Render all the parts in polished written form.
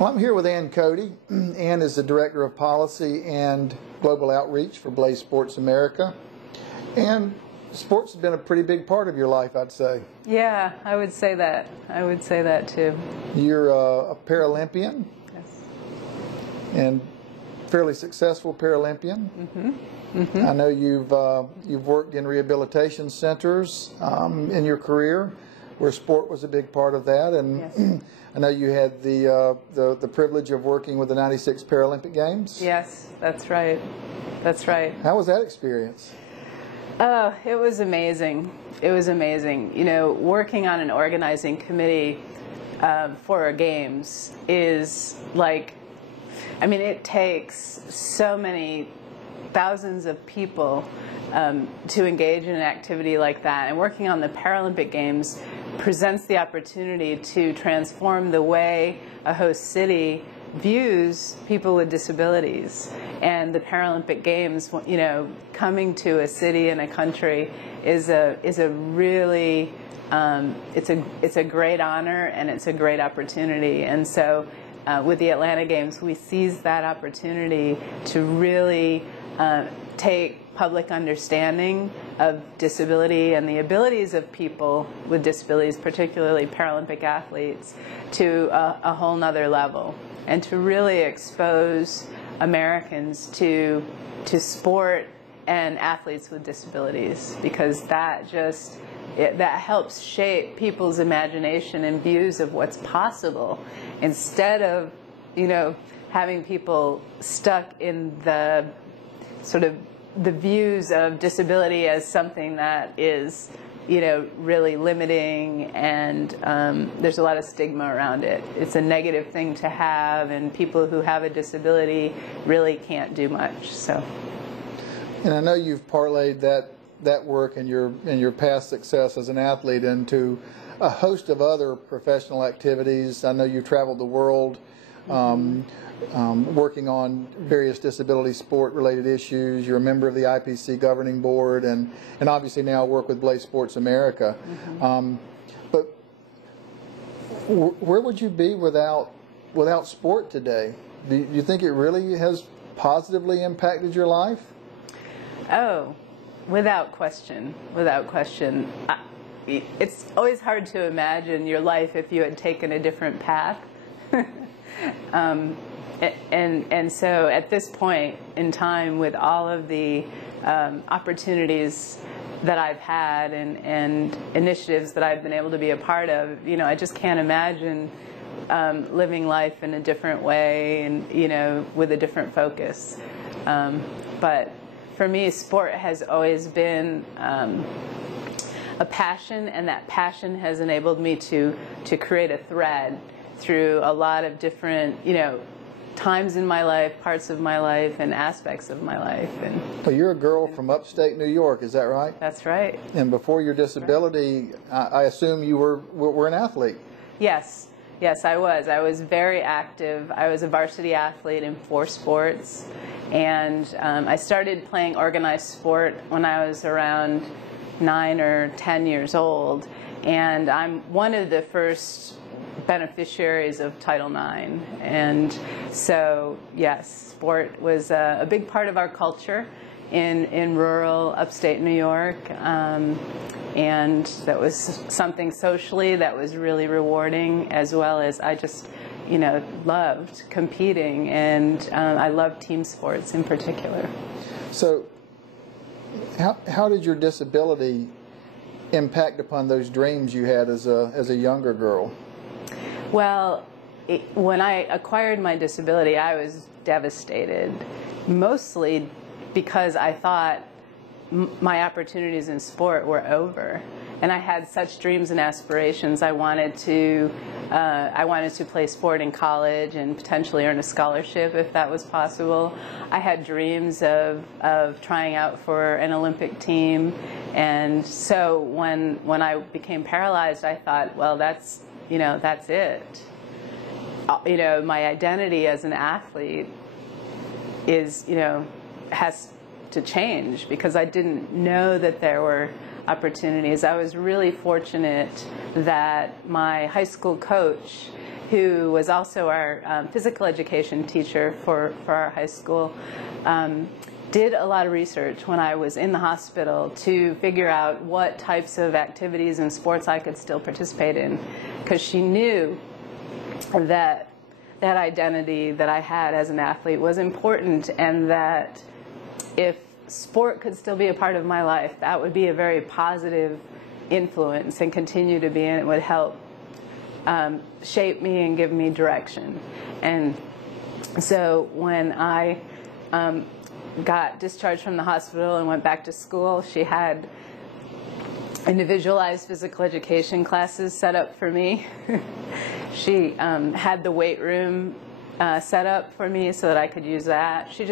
Well, I'm here with Cody. Ann is the Director of Policy and Global Outreach for BlazeSports America. And sports has been a pretty big part of your life, I'd say. Yeah, I would say that. I would say that too. You're a Paralympian. Yes. And fairly successful Paralympian. Mm-hmm. Mm-hmm. I know you've worked in rehabilitation centers in your career, where sport was a big part of that, and yes. I know you had the privilege of working with the '96 Paralympic Games. Yes, that's right. That's right. How was that experience? Oh, it was amazing. It was amazing. You know, working on an organizing committee for our games is like, I mean, it takes so many thousands of people to engage in an activity like that. And working on the Paralympic Games presents the opportunity to transform the way a host city views people with disabilities. And the Paralympic Games, you know, coming to a city and a country is a really it's a great honor, and it's a great opportunity. And so with the Atlanta Games, we seized that opportunity to really take public understanding of disability and the abilities of people with disabilities, particularly Paralympic athletes, to a whole nother level, and to really expose Americans to sport and athletes with disabilities, because that helps shape people's imagination and views of what's possible, instead of, you know, having people stuck in the sort of the views of disability as something that is, you know, really limiting, and there's a lot of stigma around it. It's a negative thing to have, and people who have a disability really can't do much. So, and I know you've parlayed that work and your past success as an athlete into a host of other professional activities. I know you've traveled the world. Working on various disability sport-related issues. You're a member of the IPC governing board, and obviously now work with BlazeSports America. Mm-hmm. But where would you be without sport today? Do you think it really has positively impacted your life? Oh, without question. Without question. It's always hard to imagine your life if you had taken a different path. And so at this point in time, with all of the opportunities that I've had and initiatives that I've been able to be a part of, you know, I just can't imagine living life in a different way, and, you know, with a different focus. But for me, sport has always been a passion, and that passion has enabled me to create a thread through a lot of different, you know, times in my life, parts of my life, and aspects of my life. And well, you're a girl from upstate New York, is that right? That's right. And before your disability, I assume you were an athlete. Yes. Yes, I was. I was very active. I was a varsity athlete in 4 sports. And I started playing organized sport when I was around 9 or 10 years old. And I'm one of the first beneficiaries of Title IX. And so, yes, sport was a big part of our culture in rural upstate New York. And that was something socially that was really rewarding, as well as I just, you know, loved competing, and I loved team sports in particular. So how did your disability impact upon those dreams you had as a younger girl? Well, when I acquired my disability, I was devastated, mostly because I thought my opportunities in sport were over, and I had such dreams and aspirations. I wanted to play sport in college and potentially earn a scholarship if that was possible. I had dreams of trying out for an Olympic team, and so when I became paralyzed, I thought, well, that's it. You know, my identity as an athlete is, you know, has to change, because I didn't know that there were opportunities. I was really fortunate that my high school coach who was also our physical education teacher for our high school, did a lot of research when I was in the hospital to figure out what types of activities and sports I could still participate in, because she knew that that identity that I had as an athlete was important, and that if sport could still be a part of my life, that would be a very positive influence and continue to be, and it would help shape me and give me direction. And so when I got discharged from the hospital and went back to school, she had individualized physical education classes set up for me. She had the weight room set up for me so that I could use that. She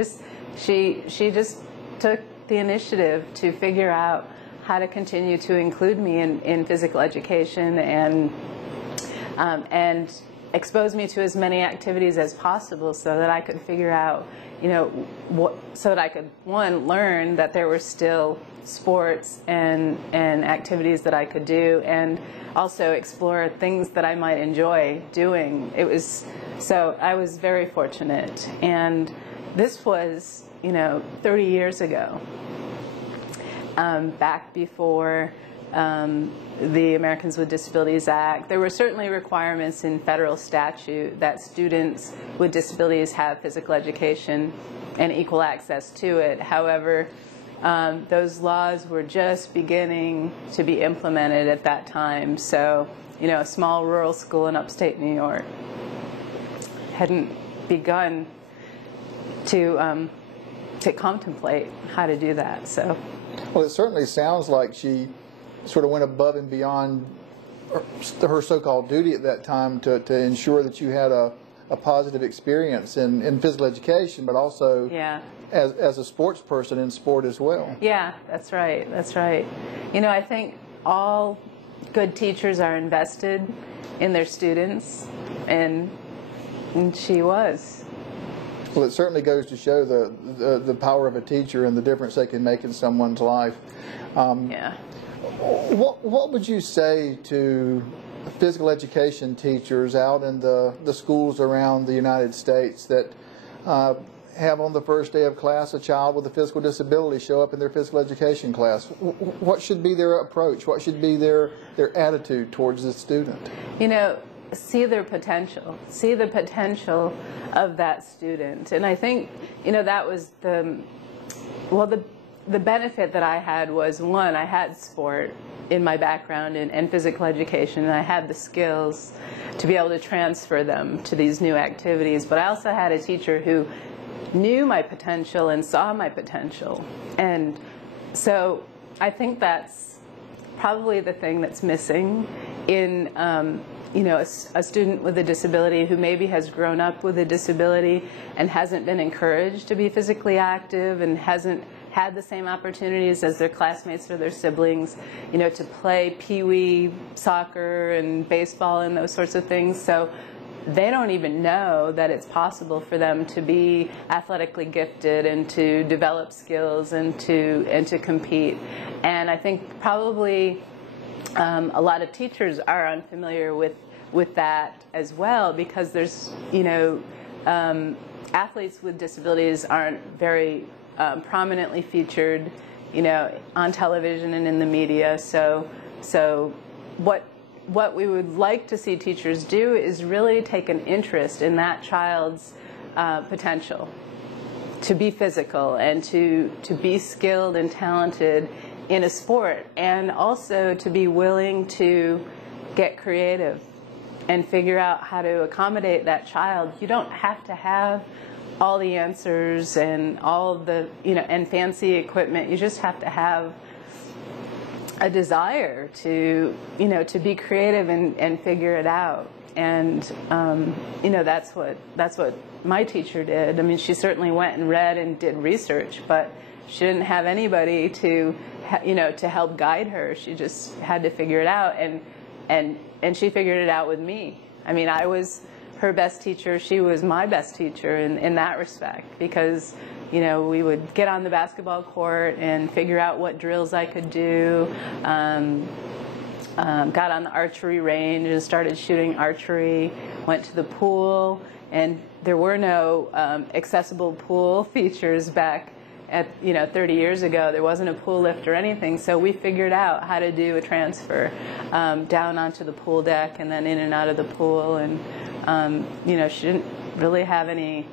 just took the initiative to figure out how to continue to include me in physical education and expose me to as many activities as possible so that I could figure out, so that I could, one, learn that there were still sports and activities that I could do, and also explore things that I might enjoy doing. So I was very fortunate. And this was, 30 years ago, back before the Americans with Disabilities Act. There were certainly requirements in federal statute that students with disabilities have physical education and equal access to it. However, those laws were just beginning to be implemented at that time. So, a small rural school in upstate New York hadn't begun to contemplate how to do that. So, well, it certainly sounds like she sort of went above and beyond her so-called duty at that time to ensure that you had a positive experience in physical education, but also as a sports person in sport as well. Yeah, that's right. That's right. I think all good teachers are invested in their students, and she was. Well, it certainly goes to show the power of a teacher and the difference they can make in someone's life. Yeah. What would you say to physical education teachers out in the schools around the United States that have on the first day of class a child with a physical disability show up in their physical education class? What should be their approach? What should be their attitude towards the student? See their potential. See the potential of that student. And I think, that was the benefit that I had was, one, I had sport in my background and physical education, and I had the skills to be able to transfer them to these new activities. But I also had a teacher who knew my potential and saw my potential. And so I think that's probably the thing that's missing in a student with a disability who maybe has grown up with a disability and hasn't been encouraged to be physically active and hasn't had the same opportunities as their classmates or their siblings, to play pee-wee soccer and baseball and those sorts of things. So they don't even know that it's possible for them to be athletically gifted and to develop skills and to compete. And I think probably a lot of teachers are unfamiliar with that as well, because there's, athletes with disabilities aren't very prominently featured, on television and in the media. So what we would like to see teachers do is really take an interest in that child's potential to be physical and to be skilled and talented in a sport, and also to be willing to get creative and figure out how to accommodate that child. You don't have to have all the answers and all of the, and fancy equipment. You just have to have a desire to, to be creative and figure it out. And, that's what my teacher did. I mean, she certainly went and read and did research, but she didn't have anybody to, to help guide her. She just had to figure it out, and she figured it out with me. I mean, I was her best teacher. She was my best teacher in that respect, because, we would get on the basketball court and figure out what drills I could do, got on the archery range and started shooting archery, went to the pool, and there were no accessible pool features back at 30 years ago. There wasn't a pool lift or anything, so we figured out how to do a transfer down onto the pool deck and then in and out of the pool. And she didn't really have any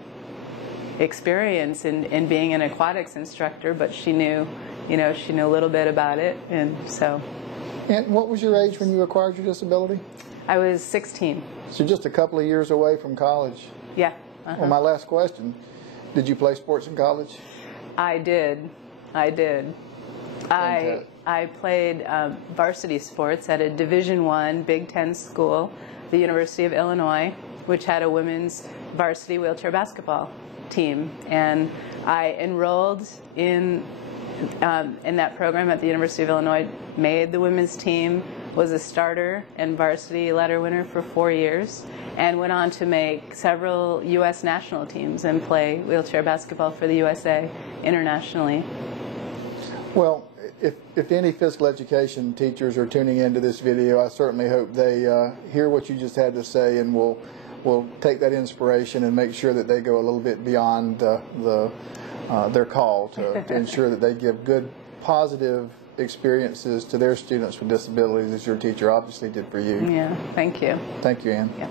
experience in being an aquatics instructor, but she knew a little bit about it, and so. And what was your age when you acquired your disability? I was 16. So just a couple of years away from college. Yeah. Well, my last question, did you play sports in college? I did. I played varsity sports at a Division I Big Ten school, the University of Illinois, which had a women's varsity wheelchair basketball team. And I enrolled in that program at the University of Illinois, made the women's team, was a starter and varsity letter winner for 4 years, and went on to make several U.S. national teams and play wheelchair basketball for the USA internationally. Well, if any physical education teachers are tuning into this video, I certainly hope they hear what you just had to say and will take that inspiration and make sure that they go a little bit beyond their call to ensure that they give good, positive experiences to their students with disabilities, as your teacher obviously did for you. Yeah, thank you. Thank you, Ann. Yeah.